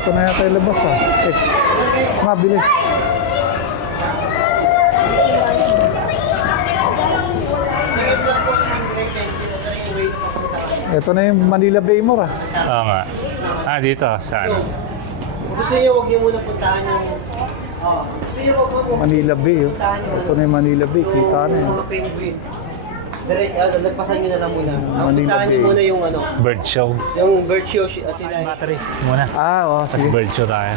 Ito na yata yung labas ah. X. Mabilis. Ito na yung Manila Bay Mall ah. Oo nga. Dito. Saan? Gusto niyo, huwag niyo muna puntahan yung... Gusto niyo, huwag Manila Bay oh. Ito na yung Manila Bay. Kita na yun. mga penguin. Nagpasan niyo na lang muna. Manila Puntahan niyo Bay. muna yung ano, Bird show. yung bird show sila. Battery. Muna. Oo, Tapos sige. bird show tayo.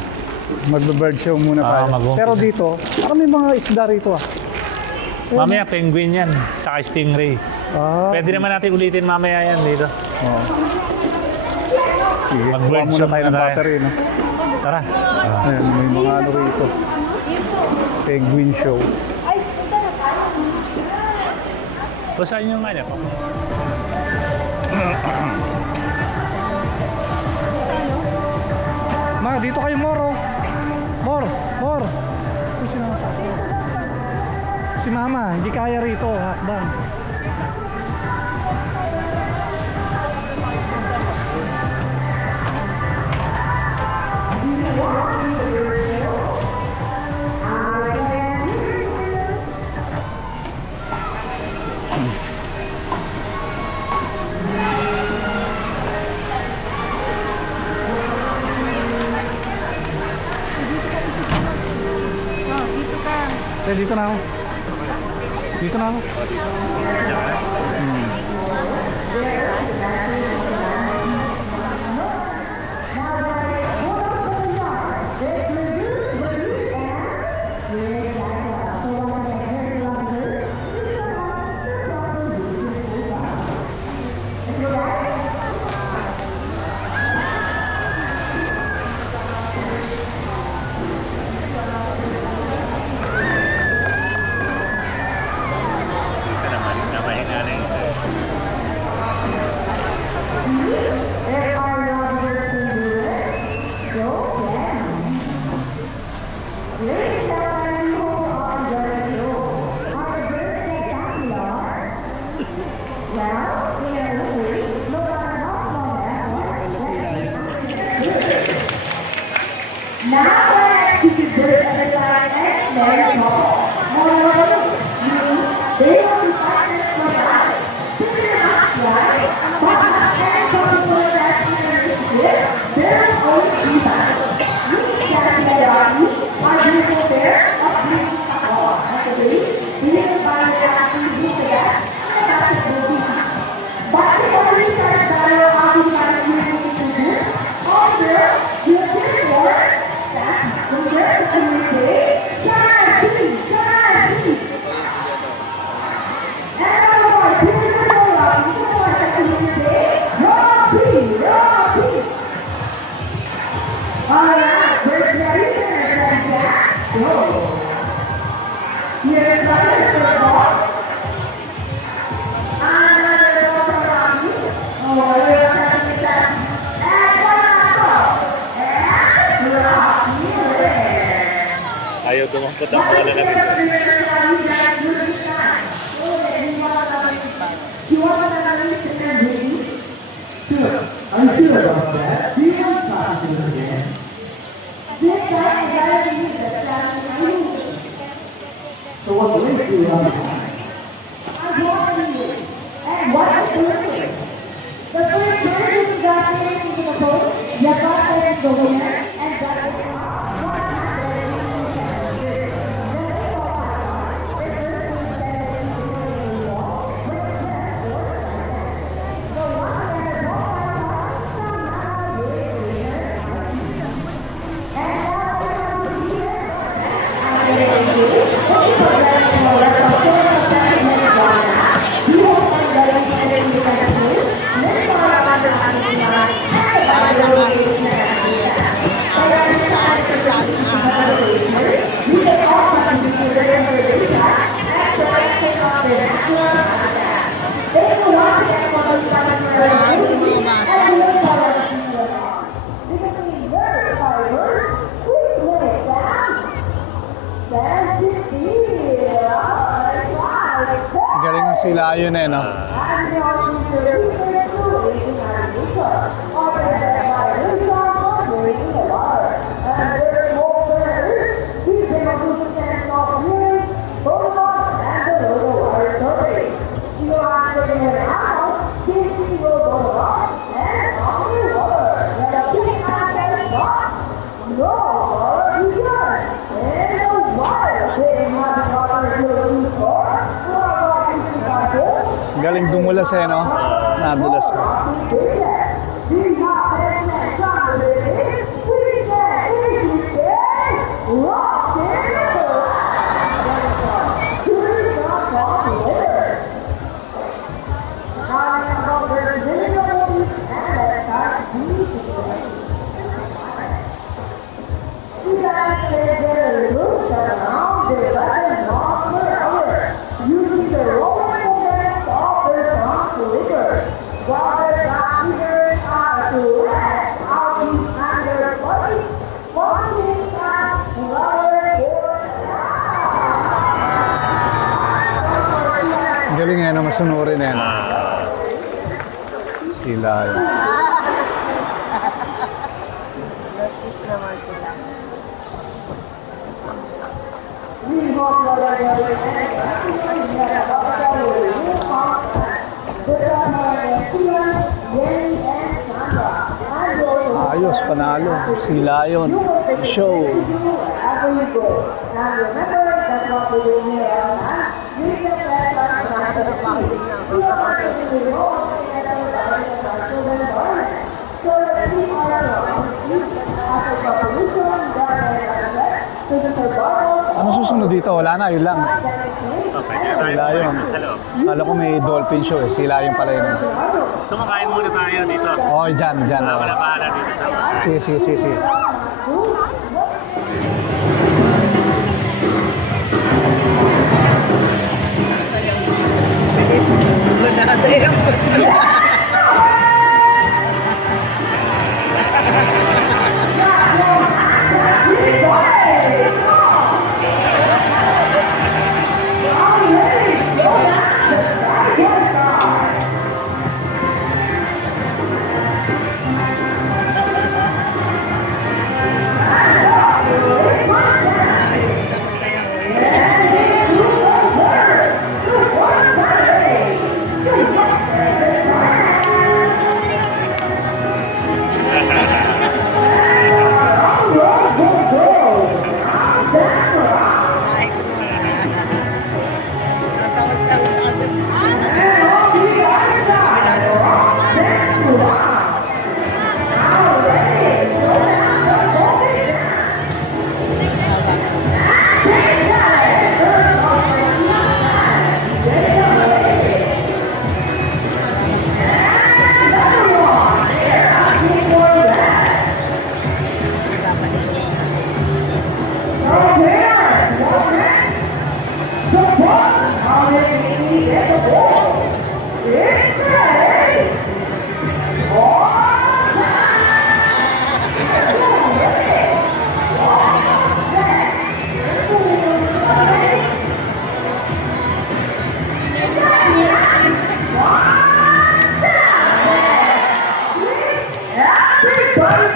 Magbe-bird show muna tayo. mag-umpisa. Pero dito, parang may mga isda rito ah. Mamaya penguin yan. Saka stingray. Pwede naman natin ulitin mamaya yan dito. Oo. Sige, kuha Mag-bird muna show tayo ng muna tayo. battery, no? Tara. Ayan, may mga ano rito. Penguin show. O saan yung ano? Ma, dito kayo, Moro. Mor. Ito si Mama. Si Mama, hindi kaya rito. Hakbang. Dito na ako. Dito na ako. Isa naman. Namahinga na isa. Ayaw dumampot ang bola ng isa. Galing ng sila yun eh, no? Nadulas eh, no? Nadulas. Galing yan, masunurin yan. Sila yan. Ayos, panalo. Sila yun. Show. Ano susunod dito? Wala na, yun lang. Sila yun. Kala ko may dolphin show eh. Sila yun pala yun. Sumakain muna tayo dito. Oh, dyan. Wala bahala dito sa Sige.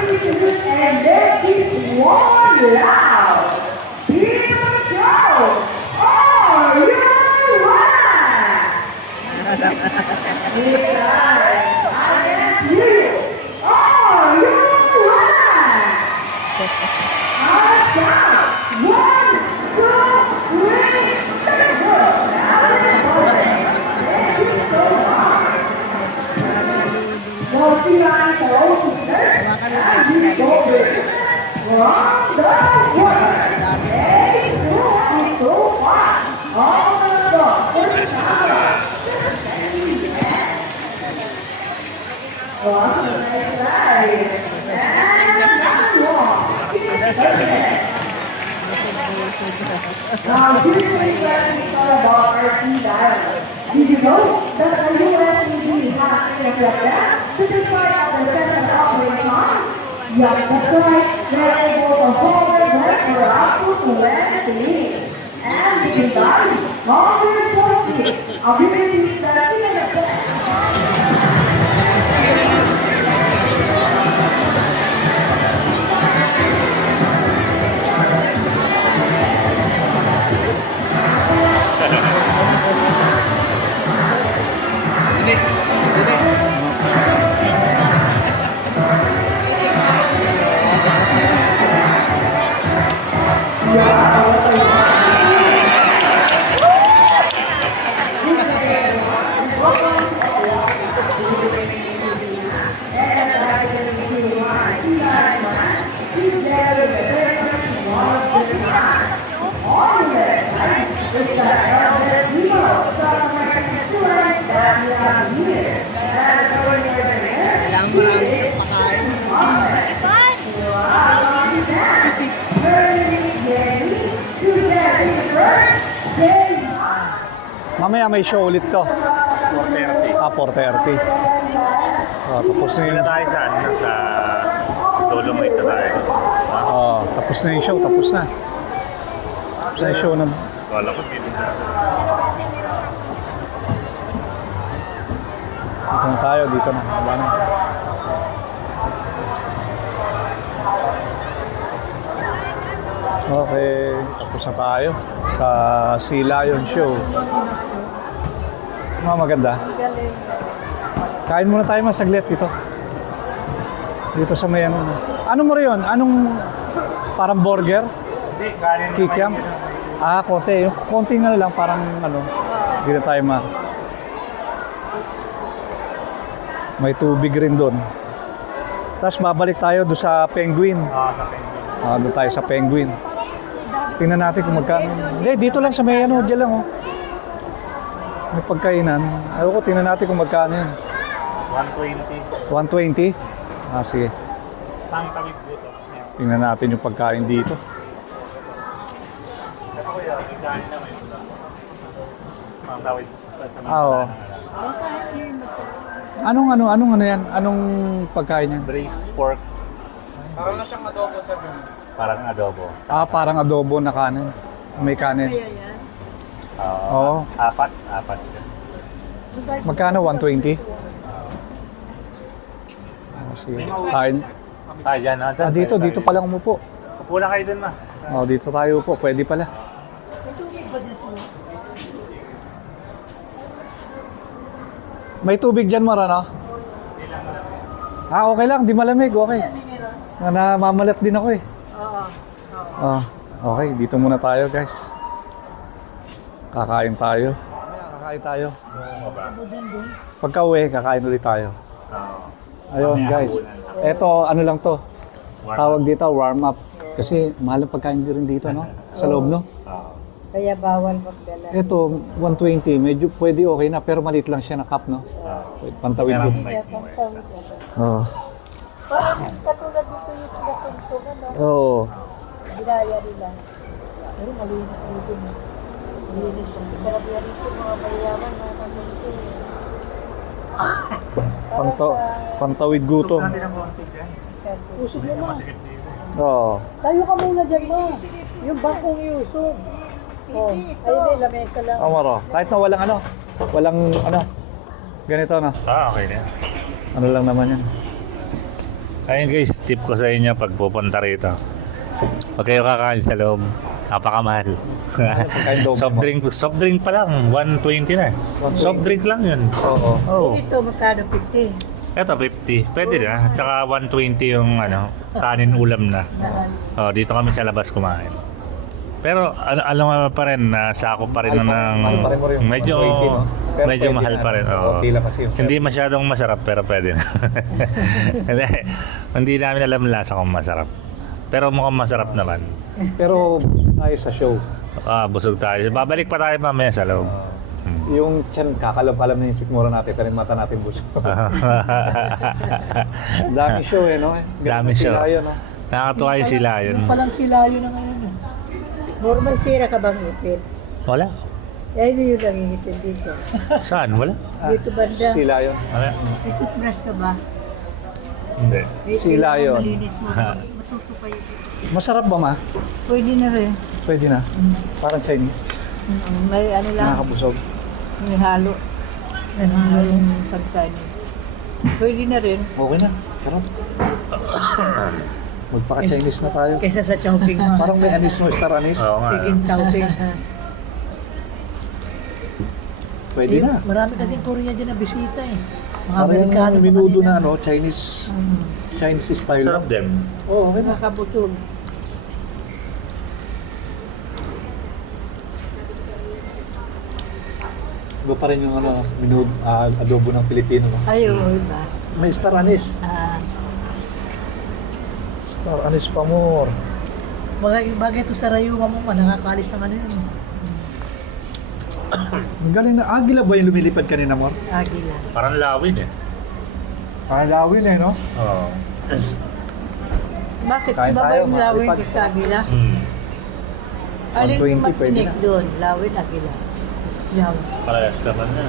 And there is one loud. Here we go. Are you ready? I am you. Are you ready? Count. 1, 2, 3, 4. Go. Now, here's the question about our tea dialogue. Did you know that the USCG has intercepted to the site of the second operation? Yes, that's right. They're able to hold their breath for output to land the lead. And the design, 140, ability that Welcome Mamaya may show ulit to. 4:30. 4:30. Tapos na Hindi yung... na tayo sa, sa Dolomite na tayo. Tapos na yung show, tapos na. Tapos na yung show ng... Wala ko dito. Dito na tayo, dito na. Wala na. Okay, tapos na tayo sa Sea Lion Show. Maganda. Kain muna tayo masaglit dito. Dito sa may ano. Ano mo rin yun? Anong parang burger? Hindi, kanin. Kikiam? Konti. Yung konti nga lang, parang ano. Hindi na tayo may tubig rin doon. Tapos babalik tayo doon sa Penguin. Sa Penguin. Doon tayo sa Penguin. Tingnan natin kung magkano. Hindi, dito lang sa may ano, dyan lang oh. May pagkainan. Ayaw ko, tingnan natin kung magkano yun. 120. 120? Sige. Tang tawid dito. Tingnan natin yung pagkain dito. Ito kuya, may kanin na may ulam. Tang tawid. Oo. Anong ano yan? Anong pagkain yan? Braised pork. Parang siyang adobo sa dun. Parang adobo. Parang adobo na kanin. May kanin. Oo. Apat. Magkano? 120? Sige. Kain. Dyan. Dito pa lang umupo. Upo na kayo dun ma. Dito tayo upo. Pwede pala. May tubig dyan, Mar, ano? Okay lang. Di malamig. Okay. Namamalat din ako eh. Okay. Dito muna tayo, guys. Kakain tayo. Pagka uwi, kakain ulit tayo. Ayun, guys. Eto, ano lang to. Tawag dito, warm up. Kasi mahal ang pagkain din rin dito, no? Sa loob, no? Kaya bawal magdala. Ito, 120. Medyo pwede okay na, pero maliit lang siya na cup, no? Pantawid ko. Oo. Parang katulad dito yung pinatungtungan, no? Oo. Binaya nila. Pero malinis dito, no? Malinis yung karamihan dito, mga mayayaman na kamunsi. Pantawid gutom. Usog mo, ma. Oo. Tayo ka muna dyan, ma. Yung bangkong iusog. Ayun eh, lamesa lang. Maro. Kahit na walang ganito, no? Okay na. Ano lang naman yan. Ayun guys, tip ko sa inyo pag pupunta rito. Huwag kayo kakain sa loob. Napakamahal. Soft drink pa lang. 120 na. 120. Soft drink lang yun. Oo. Ito, magkano 50? Ito 50. Pwede na. Tsaka 120 yung kanin ulam na. Dito kami sa labas kumain. Pero alam mo pa rin, sako pa rin ng medyo 120, no? Pero medyo pwede mahal na, pa rin. konti lang kasi yung Hindi masyadong masarap pero pwede na. Hindi namin alam lasa kung masarap. Pero mukhang masarap naman. Pero tayo sa show. Busog tayo. Babalik pa tayo mamaya sa loob. Yung tiyan, kakalam-kalam na yung sikmura natin, pero yung mata natin busog. Dami show no? Dami show. Yun, no? Nakakatuwa yung sila yun. Palang silayo na ngayon. Normal sira ka bang ipit? Wala. Hindi yung nangingipin dito. Saan? Wala. Dito banda. Sila yun. Wala. May toothbrush ka ba? Hindi. Sila yun. Malinis mo. Matuto pa yun. Masarap ba, ma? Pwede na rin. Pwede na. Parang Chinese. May ano lang. Nakakabusog. May halo. May halo yung pagkain. Pwede na rin. Okay na. Sarap. Magpaka-Chinese na tayo. Kaysa sa chowking mo. Parang may anis no, star anis. Oo nga. Sige, chowking. Pwede na. Marami kasing Korea dyan na bisita eh. Mga Parang Amerikano. minudo na, Chinese. Chinese style. Sarap din. Oo, okay na. Nakabutog. Iba pa rin yung adobo ng Pilipino. No? Ayaw, iba. May star anis. Star anis pa more. Bagay ito sa rayuma mo, nakakalis naman yun. Ang galing na. Agila ba yung lumilipad kanina, Mor? Agila. Parang lawin eh. Pahalawin no? Oo. Bakit? Kain Iba ba tayo, yung mga lawin kalipad. sa agila? Mm. Alin 120 yung pwede matinik na. doon? Lawin, agila. Yan. Parehas naman na.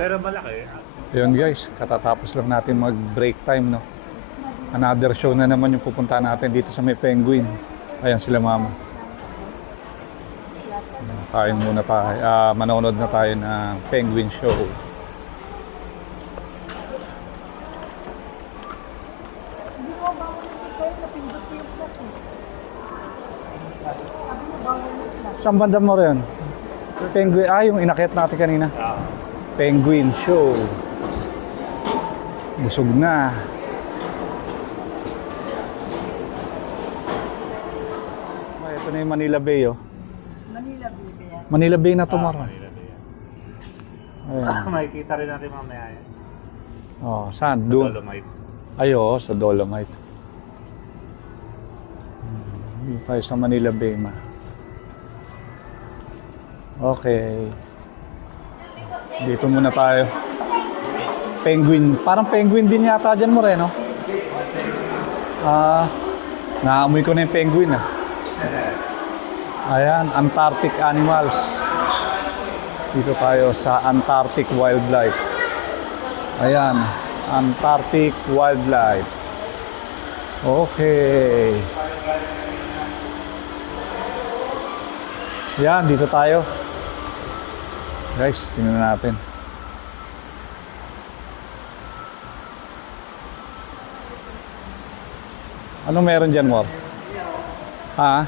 Pero malaki. Yun guys, katatapos lang natin mag-break time, no? Another show na naman yung pupunta natin dito sa may Penguin. Ayan sila mama. Kain muna tayo. Manonood na tayo ng Penguin show. Saan banda mo rin? Penguin, yung inakyat natin kanina. Penguin show. Busog na. Ito na yung Manila Bay, oh. Manila, baby yan. Manila Bay na to, Mar. Ayan. Makikita rin natin mamaya yan. Oh, saan? Sa Doon. Dolomite. Ay, oo, sa Dolomite. Dito tayo sa Manila Bay, ma. Okay. Dito muna tayo. Penguin. Parang penguin din yata dyan mo rin, no? Naamoy ko na yung penguin, ah. Ayan, Antarctic animals. Dito tayo sa Antarctic wildlife. Ayan, Antarctic wildlife. Okay. Yan, dito tayo. Guys, tingnan natin. Ano meron dyan, Mor? Ha?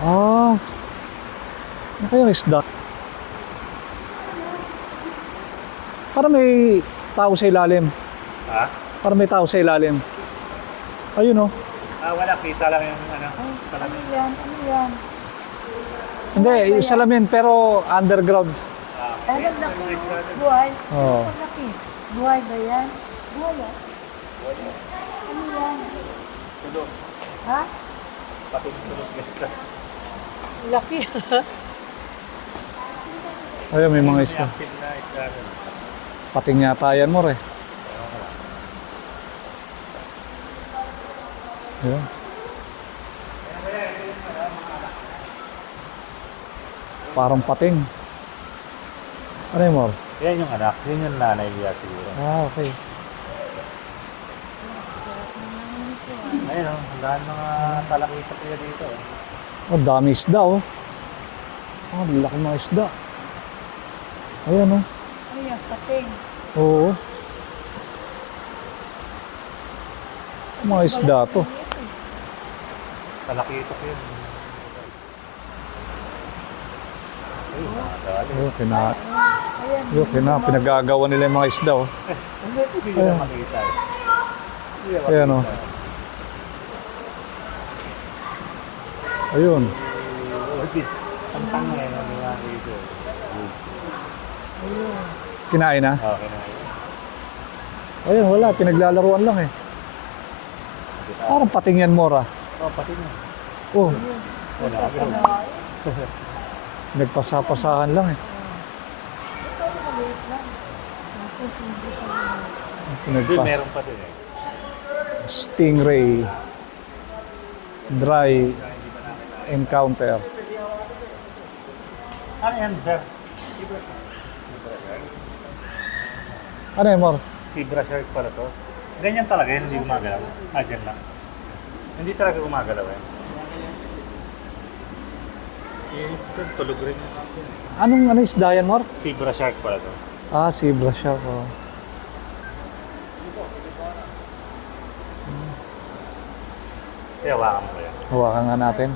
Ah. Ano kayang isda? Para may tao sa ilalim. Ha? Para may tao sa ilalim. Ayun, oh. Wala. Kita lang yung ano. Ano yan? Ano yan? Hindi, salamin pero underground. Ano laki? Buhay? Oo. Ano laki? Buhay ba yan? Buhay yan? Ano yan? Tulog. Ha? Patulog ka. Laki. Ayun, may mga isda. Active na isda. Pating yata yan, Mor, eh. Ayun. Parang pating. Ano yun, Mor? Yan yung anak. Yan yung nanay niya siguro. Ah, okay. Ayun o. Ang daan mga talakita kaya dito. Oh, dami isda, oh. Oh, laki mga isda. Ayan, oh. Ano yan? Pating. Oo. Mga isda to. Talakita kaya. Ay, nakadali. Pinagagawa nila yung mga isda, oh. Hindi ko na makita eh. Hindi na Ayan, oh. makita. Ayun. Ang tanga yan ang mga dito. Kinain na? Okay na. Ayun, wala. Pinaglalaruan lang, eh. Parang pating yan, Mora. Pati na. Oh, Wala. nagpasapasahan lang, eh. Hindi, Pinagpas. meron pa din eh. Stingray. Dry encounter. Ano yan, sir? Ano yun, Mor? Zebra shark pala to. Ganyan talaga yan, hindi gumagalaw. Dyan lang. Hindi talaga gumagalaw yan. Ito, tulog rin. Anong isda yan, Mor? Zebra shark pala to. Ah, zebra shark, oh. Kaya hawakan mo yan. Hawakan nga natin.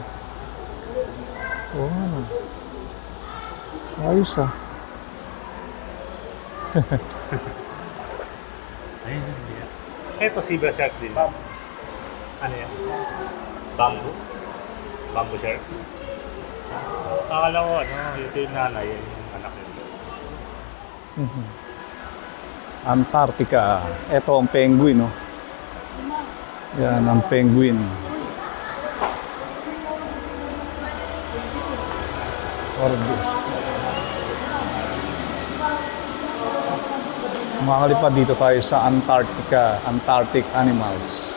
Oh. Ayos, ah. Ayun, hindi yan. Ito, zebra shark din. Ano yan? Bamboo? Bamboo shark? Akala ko, ito yung nanay, yung anak nito. Antarctica. Ito ang penguin, oh. Yan ang penguin. Orbis. Makalipad dito tayo sa Antarctica, Antarctic animals.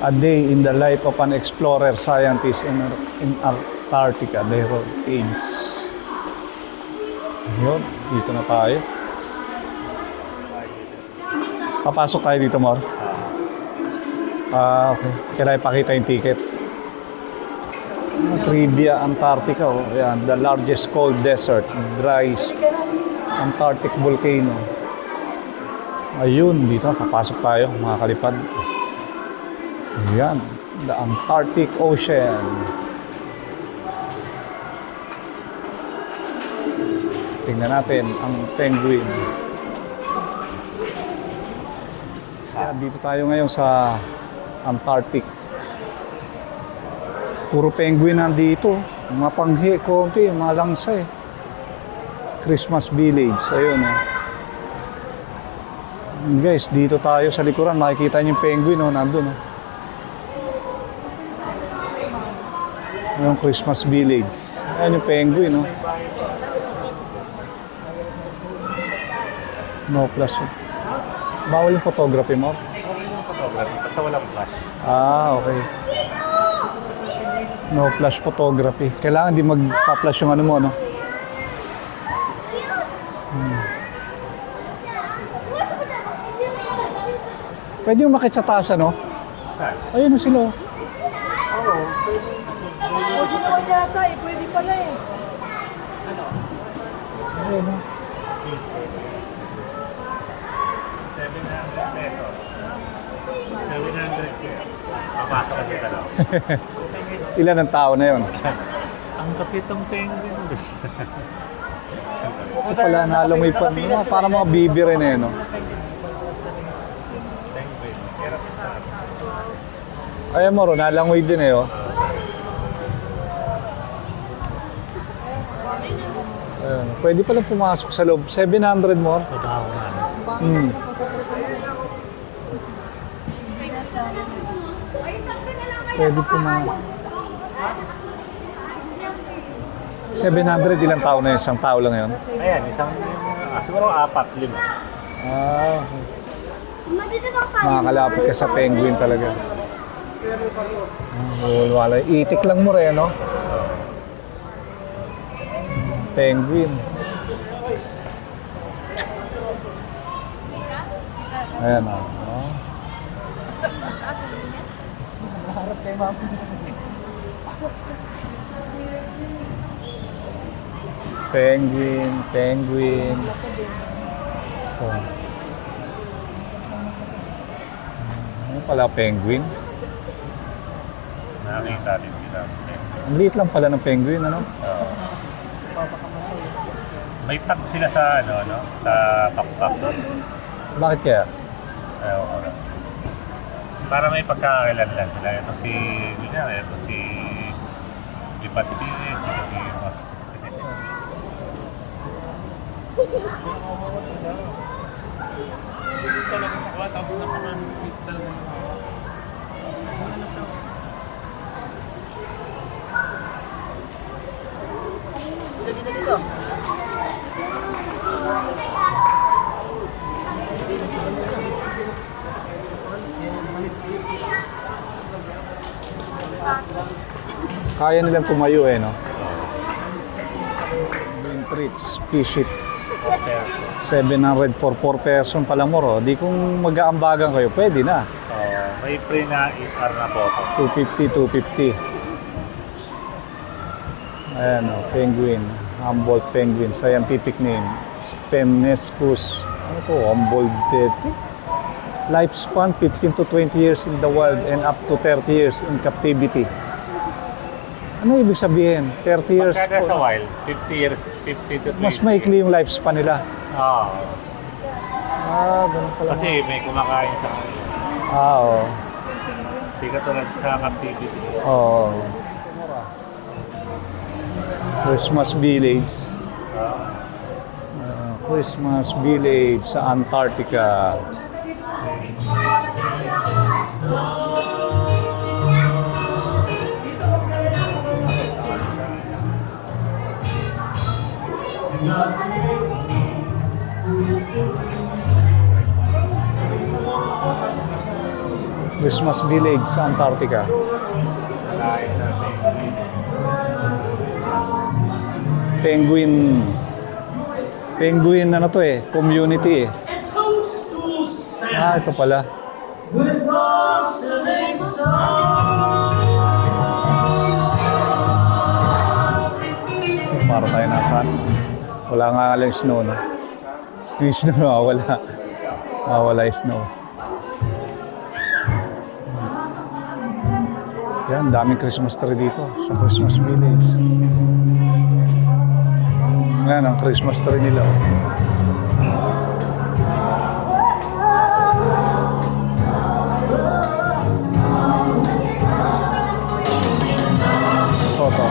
A day in the life of an explorer scientist in Antarctica, the Road Age. Yun, dito na tayo. Papasok tayo dito, Mor. Okay. Kailangan ipakita yung ticket. Trivia Antarctica, oh. Ayan, the largest cold desert, dry Antarctic volcano. Ayun, dito, papasok tayo, mga kalipad. Ayan, the Antarctic Ocean. Tingnan natin ang penguin. Ayan, dito tayo ngayon sa Antarctic. Puro penguin nandito. Mga panghi, konti, mga langsa eh. Christmas Village, ayun eh. Guys, dito tayo sa likuran, makikita niyo yung penguin, oh, nandun. Oh. Yung Christmas Village. Ayan yung penguin, no? No plus. Bawal yung photography mo? Photography, basta walang flash. Okay. No flash photography. Kailangan di magpa-flash yung ano mo, no? Pwede yung makit sa taas, ano? Saan? Ayun na sila, oh. Pwede naman yata eh. Pwede pala eh. Ayun, oh. 700 pesos. 700 kaya. Papasok ka dito lang. Ilan ang tao na yun? Ang kapitong penguin. Ito pala, nalangoy pa. Para mga bibi rin eh, no? Penguin. Therapist na. Ayan mo, nalangoy din eh, oh. Ayun. Pwede pala pumasok sa loob. 700 more. Trabaho nga. Pwede pumasok. 700, ilang tao na yun? Isang tao lang yun? Ayan, siguro 4, 5. Okay. Makakalapit ka sa penguin talaga. Wala. Itik lang mo rin, no? Penguin. Ayan, oh. Penguin. Oh. Ano pala penguin? Nakakita din kita. Ang liit lang pala ng penguin, ano? May tag sila sa sa pakpak. Bakit kaya? Para may pagkakakilanlan sila. Ito si Lipat Village, ito si Kaya nilang tumayo eh, no? Yung treats, fish it. 700 for 4 person pala mo, oh. Di kung mag-aambagan kayo, pwede na. may free na ER na photo. 250. Ayan, oh, penguin. Humboldt penguin, scientific name. Penescus. Ano to? Humboldt. Lifespan 15 to 20 years in the wild and up to 30 years in captivity. Ano ibig sabihin? 30 years Pagkada sa po. wild, 50 years, 50 to 20. Mas maikli yung lifespan nila. Ganun pala. Kasi may kumakain sa kanila. Oo. Hindi ka tulad sa captivity. Oo. Christmas Village. Christmas Village sa Antarctica. Christmas village sa Antarctica. Ayos na Penguin. Penguin ano to eh, community eh. Ah, ito pala. Para tayo nasaan? Wala nga lang snow, no? Yung snow, wala. Wala yung snow. Yan, daming Christmas tree dito sa Christmas village. Yan ang Christmas tree nila. Ito.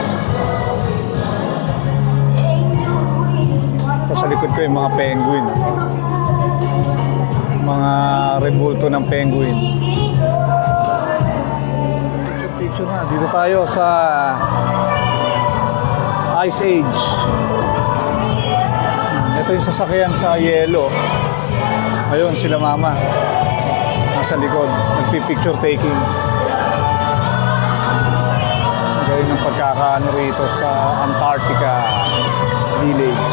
Ito sa likod ko yung mga penguin. Mga rebulto ng penguin. Picture na. Dito tayo sa Ice Age. Ito yung sasakyan sa yelo. Ayun, sila mama. Nasa likod. Nagpipicture taking. Gawin ng pagkakaano rito sa Antarctica Village.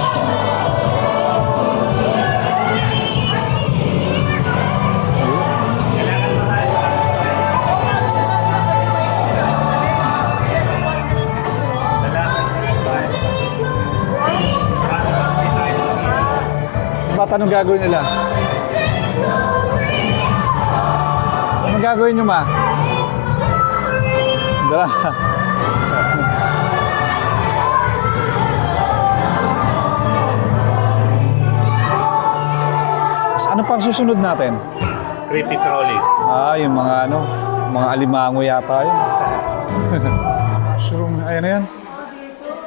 Ba't anong gagawin nila? Anong gagawin nyo, ma? Dala. Ano pang susunod natin? creepy crawlies. Ah, yung mga ano, mga alimango yata yun. Sure, ayan na yan.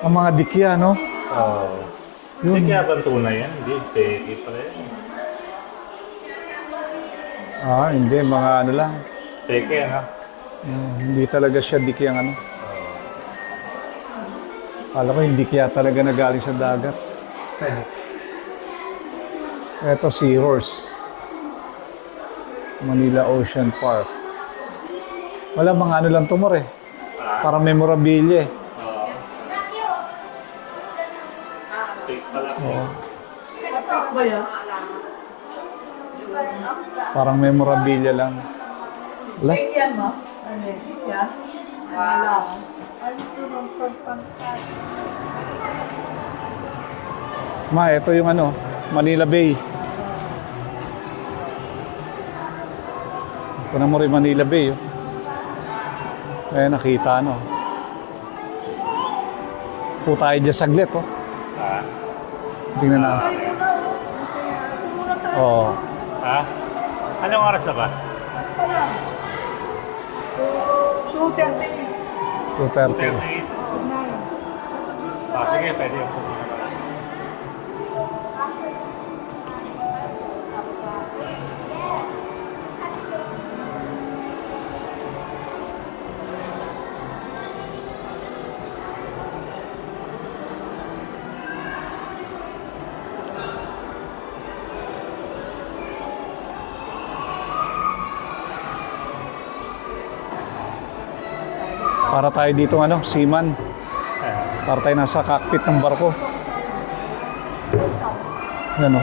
Ang mga dikya, no? Oo. Yun. Hindi kaya bang tunay yan? Hindi, peki pala yan. Ah, hindi, mga ano lang. Peki yan ha? Hindi talaga siya dikyang ano. Kala ko hindi kaya talaga nagaling sa dagat. Ito, seahorse. Manila Ocean Park. Wala, mga ano lang tumor eh. Parang memorabilia eh. Fake pala. Oo. Parang memorabilia lang. Wala. Yan mo? Ano yan? Wala. Ano ito ng pagpangkat? Ma, ito yung ano, Manila Bay. Ito na mo rin Manila Bay. Oh. Ayan, nakita ano. Po tayo dyan saglit, oh. Ha? Tingnan natin. Oo. Ha? Anong oras na ba? 2:30. 38. Ah, sige, pwede yung pupunta na. Para tayo dito ano, seaman. Para tayo nasa cockpit ng barko. Yan o.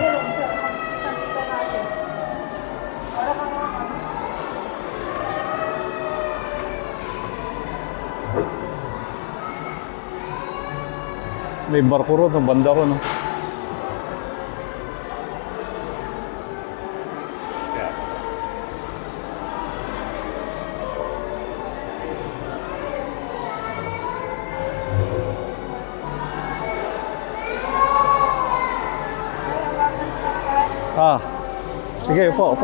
May barko ron, no? Banda ron. No? Yeah. Ah. Sige, upo.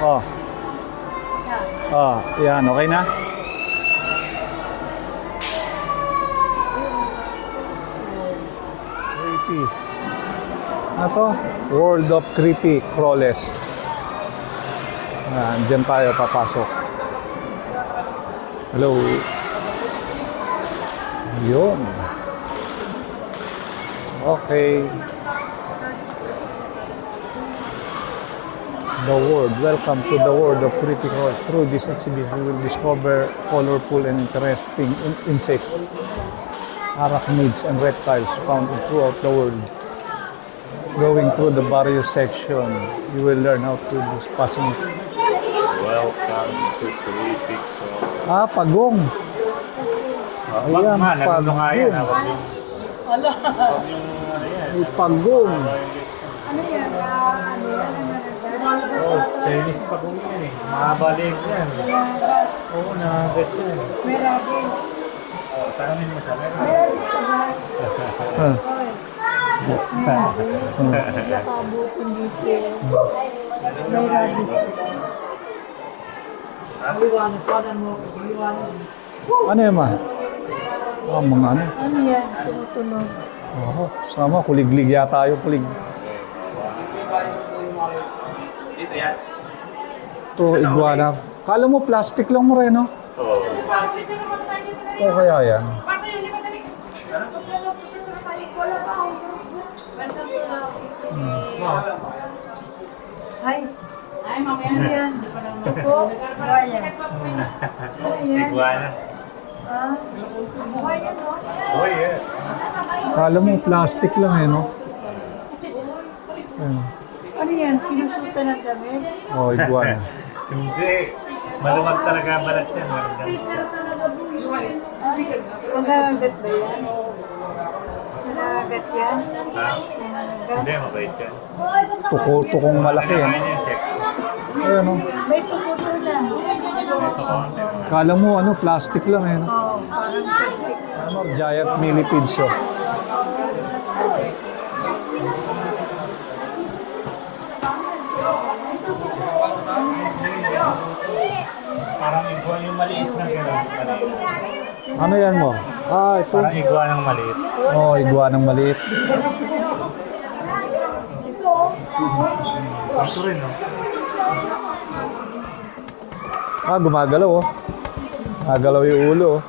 Ah. Ah, yan. Okay na? Creepy. Ano to? World of Creepy Crawlies. Yan, dyan tayo papasok. Hello. Yun. Okay. the world. Welcome to the world of critical. Through this exhibit, you will discover colorful and interesting insects, arachnids, and reptiles found throughout the world. Going through the various section, you will learn how to do passing. Welcome to Critic. Pagong. Wag Ayan, nga, nalulung nga yan. pagong. Wag yung, Ala. wag yung ano yan. May pagong. Ano yan? Ano yan? Oh, Chinese pagong yan eh. Mahabalik yan. Oo, nakagat yan. May rabies. Oh, tanongin mo siya. May rabies ka ba? Ah, Nakabutin dito. May rabies ka ba? Iwanan, panan mo. Iwanan. ano yan, ma? Mga ano? Ano yan? Tumutunog. Sama, kuliglig yata yung kulig. Ito, iguana. Kala mo plastic lang mo rin, no? Oo. Ito kaya yan. Ay. Ay, mamaya na yan. Opo. Buhaya. Iguana. Ah. Buhaya, no? Oh, yeah. Kala mo plastic lang, eh, no? Ayan. Ano yan? Sinusuta ng damit? Oh, iguana. Hindi. Maluwag talaga ang balat yan. Maluwag. Nangangagat ba yan? Nangangagat yan? Ha? Nangangagat? Hindi, mabait yan. Tukong malaki, Kaya eh. niya yung sex. Ayan, no? May tumuto na. Ito konti. Kala mo, ano, plastic lang, eh, no? Oo, parang plastic. Ano, giant millipedes, oh. Parang iguana yung maliit na gano'n. Ano yan mo? Ito. Parang iguana ng maliit. Oh, iguanang maliit. Ito rin, no? Gumagalaw, oh. Gumagalaw yung ulo, oh.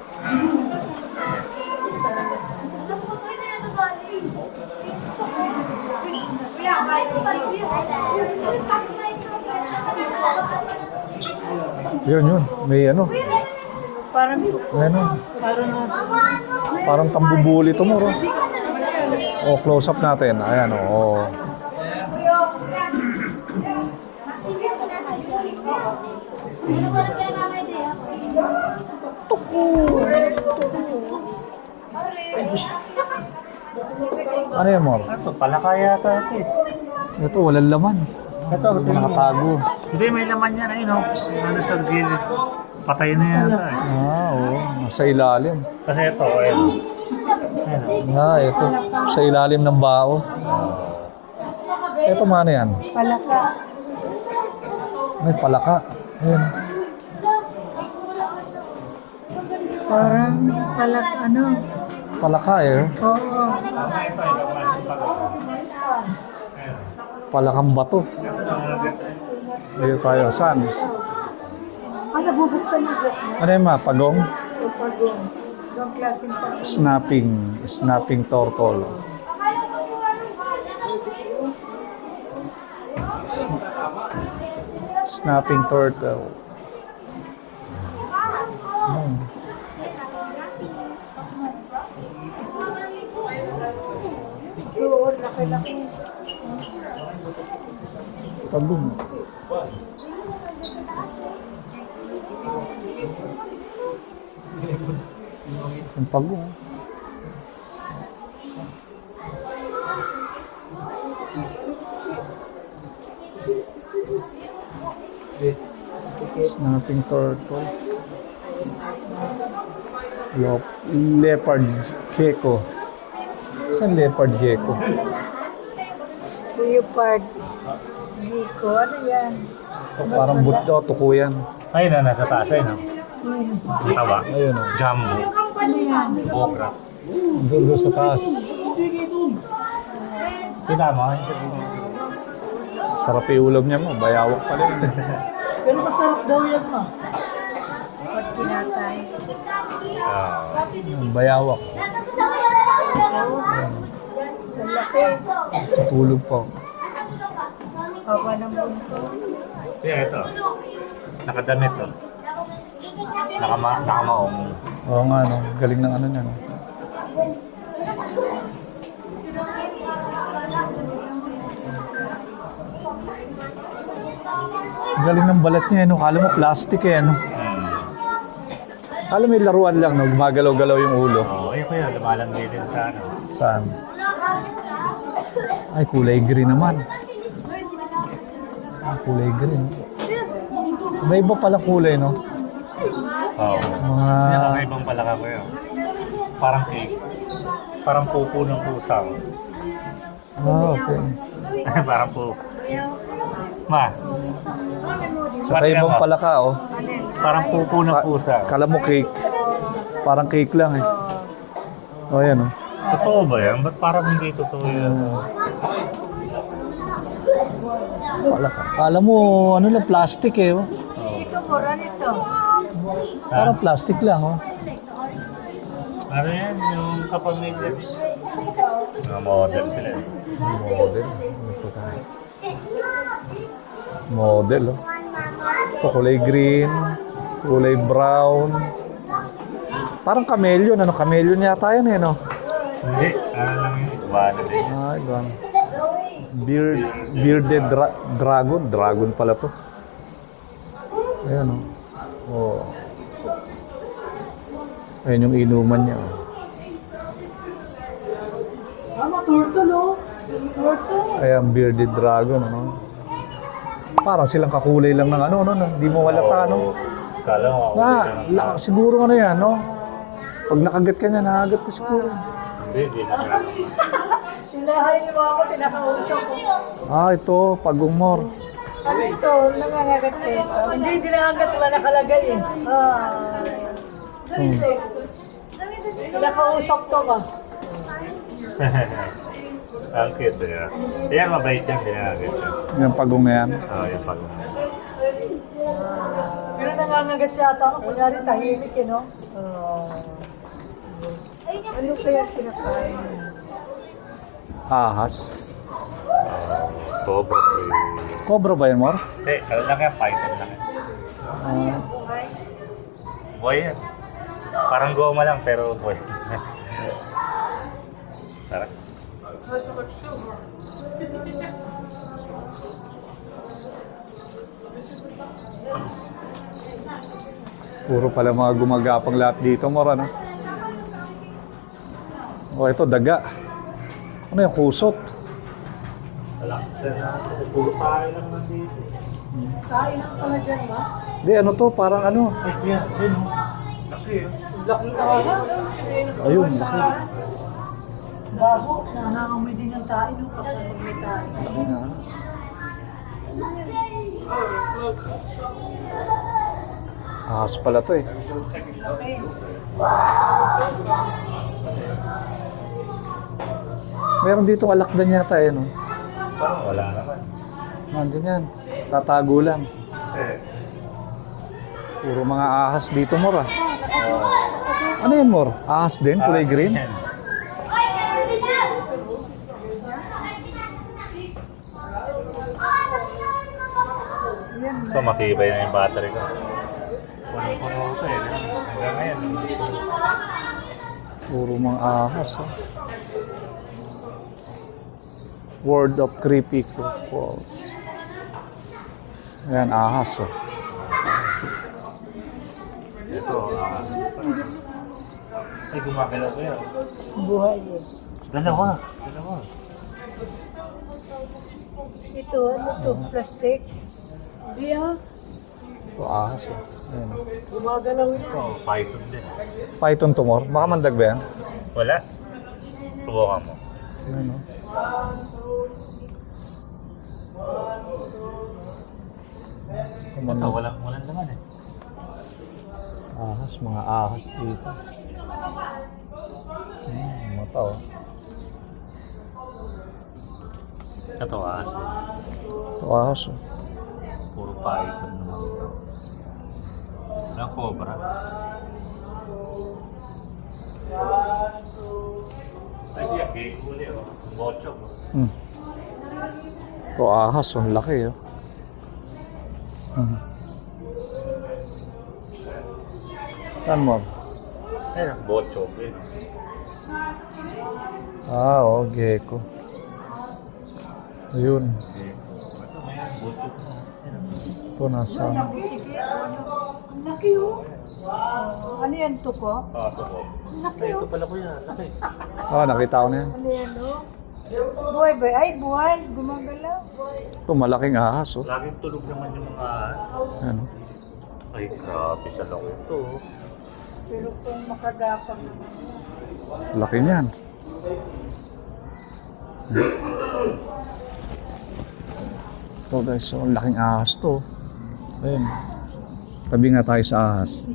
Yun. May ano. Parang, Ano. Parang tambubuli ito mo, oh. Oh, close up natin. Ayan, oh. Ano yan, Mor? Ito, palaka yata ito eh. Ito, walang laman. Ito, Nakatago. Hindi, may laman yan. Ayun, no? Ano sa gilid. Patay na yata eh. Oo. Nasa ilalim. Kasi ito, ayun. Ayun, Ito. Sa ilalim ng bao. Ito, ano yan? palaka. May palaka. Ayan. Parang ano? Palaka, eh. Oo. Palakang bato. Dito tayo. Saan? Ano, bubuksan yung gas mo? Ano yung mga pagong? O pagong. Ibang klaseng pagong. Snapping turtle. Snapping turtle. Oo, laki-laki. Pagong. Ang pagong. Snapping turtle. Leopard gecko. Saan leopard gecko? Leopard. Diko. Ano yan? Parang buto, tuko yan. ayun na, nasa taas ayun, no? Ang taba. Ayun o. Jumbo. Ano yan? Okra. Doon sa taas. Pinama, ayun sa gilid. Sarap yung ulam niya mo. Bayawak pala yun. Pero masarap daw yan, ma. Pag pinatay. Bayawak. Ang laki. Tulog po. Haba ng bunto. Kaya ito. Nakadamit to. Nakamaong. Oo nga, no? Galing ng ano niya, no? Galing ng balat niya, no? Kala mo plastic eh, no? Kala mo yung laruan lang, no? Gumagalaw-galaw yung ulo. Oo, ayun kaya. Lumalandi din sa ano. Saan? Ay, kulay green naman. Ah, kulay green. May iba pala kulay, no? Oo. Mga... Ibang palaka ko yun. Parang cake. Parang pupo ng pusa. Ah, okay. Parang pupo. Ma. Saka ibang palaka, oh. Parang pupo ng pusa. Kala mo cake. Parang cake lang, eh. Oh, yan, oh. Totoo ba yan? Ba't parang hindi totoo yan? Palaka. Kala mo, ano lang, plastic, eh, oh. Ito, mura nito. Parang plastic lang, oh. Ano yan? Yung kapamilya. Mga model sila. Model. Model, oh. Ito, kulay green, kulay brown. Parang chameleon, ano? Chameleon yata yan, eh, no? Hindi. Ano lang yun? Ibahan din. Ah, iba. Bearded dragon. Dragon pala to. Ayan, oh. Oh. Ayan yung inuman niya, oh. Turtle, oh. Turtle. Ayan, bearded dragon, ano? Parang silang kakulay lang ng ano, no? Hindi mo malata, no? Kala mo ako. Siguro ano yan, no? Pag nakagat ka niya, nakagat ka siguro. Hindi na kaya. Tinahay niyo ako, pinakausap ko. Ah, ito, pagumor. Ano ito? Nangangagat eh. Hindi nangangagat, wala nakalagay eh. Pinakausap to ba? Ang cute yan. Yan, mabait yan. Dinagit siya. Yung pagong na yan. Oo, yung pag. Pero nangangagat siya ata ako, kunyari tahimik eh, no? Ano kaya kinakain? Ahas. Cobra po yun. Cobra ba yan, Mor? Ano lang yan? Python lang yan. Boy yan. Parang goma lang, pero boy. Tara. Puro pala mga gumagapang lahat dito, Mor, ano? O, ito, daga. Ano yung kusot? Wala. Puro tayo lang nandito. Kain lang pala dyan ba? Di, ano to? Parang ano? Yan. Yan. Laki yun. Laki na ahas. Ayun, laki. Bago, nangangamoy din ng tayo nung kapag may tayo. Laki na. Ahas pala to, eh. Meron dito alakdan yata, eh, no? Parang wala naman. Nandun yan. Tatago lang. Puro mga ahas dito, Mor, ah. Ano yan, Mor? Ahas din? Kulay green? Yan. Ito, matibay na yung battery ko. Puno-puno ito eh. Hanggang ngayon. Puro mga ahas, ah. World of Creepy Falls. Ayan, ahas, oh. Ito, ay gumagalaw ko yan. Buhay eh. Dalawa. Ito, ano to? Plastic? Hindi ah. Ito, ahas, oh. Ayan. Gumagalaw yun. Ito, python din. Python to, Mor? Baka mandag ba yan? Wala? Subukan mo. Ayan, oh. Ito, walang naman eh. Ahas, mga ahas dito. Mata, oh. Ito, ahas eh. Ito, ahas, oh. Puro python naman ito. Walang cobra. Ay, di, gay huli oh. Bochok oh. Ito ahas, ang laki oh. Saan mo? Ayun, bocho. Eh. Ah, oh, gecko. Ayun. Bocho. Ito nasa. Ang laki oh. Ano yan to ko? Ah, ito po. Ang laki Ay, ito oh. pala kuya. Laki. Ah, nakita ko na yan. Ano yan oh? Buhay ba? Ay, buhay. Gumagalaw. Ito malaking ahas oh. Laging tulog naman yung mga... Ano? Ay, grabe sa laki ito. Pero kung makagapang naman yan. Laki niyan. Ito guys, so ang laking ahas to. Ayun. Tabi nga tayo sa ahas.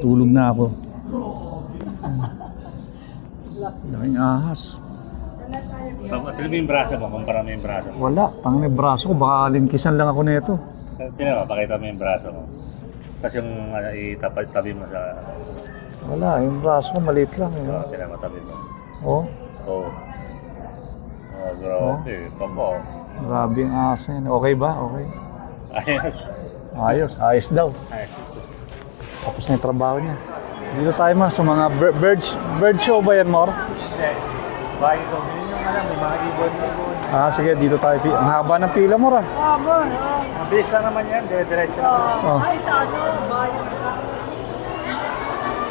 Tulog na ako. Laking ahas. Tignan mo yung braso mo, kumpara mo yung braso mo. Wala, tangin yung braso ko. Baka linkisan lang ako nito. Tignan mo, pakita mo yung braso mo. Tapos yung tabi mo sa... Wala, yung braso ko maliit lang. Tignan mo, tabi mo. Oh, Oo. Oh, grabe. Papa. grabe yung ahas na yun. Okay ba? Okay. Ayos. Ayos, ayos daw. Ay. Tapos na yung trabaho niya. Dito tayo ma sa mga bird show ba yan, Mor? Bahay ito. Yun yung alam, may mga ibon-ibon. Ah, sige, dito tayo. Ang haba ng pila mo ra. Mabilis lang naman yan, dire-diretso. Oh. Ay, sa ano? Bayan.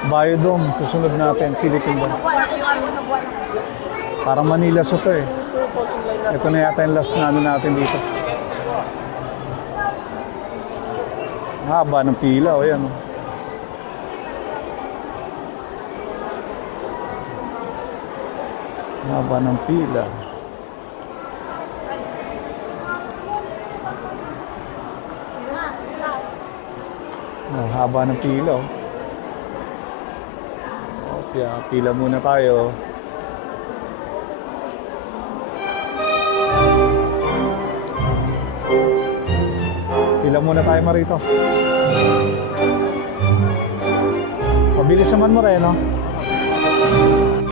Biodome, susunod natin, Philippine ba? Parang Manila sa to eh. Ito na yata yung last na ano natin dito. Ang haba ng pila, o yan. Ang haba ng pila. Ang haba ng pila, oh. Okay, pila muna tayo. Pila muna tayo marito. Mabilis naman mo rin, no?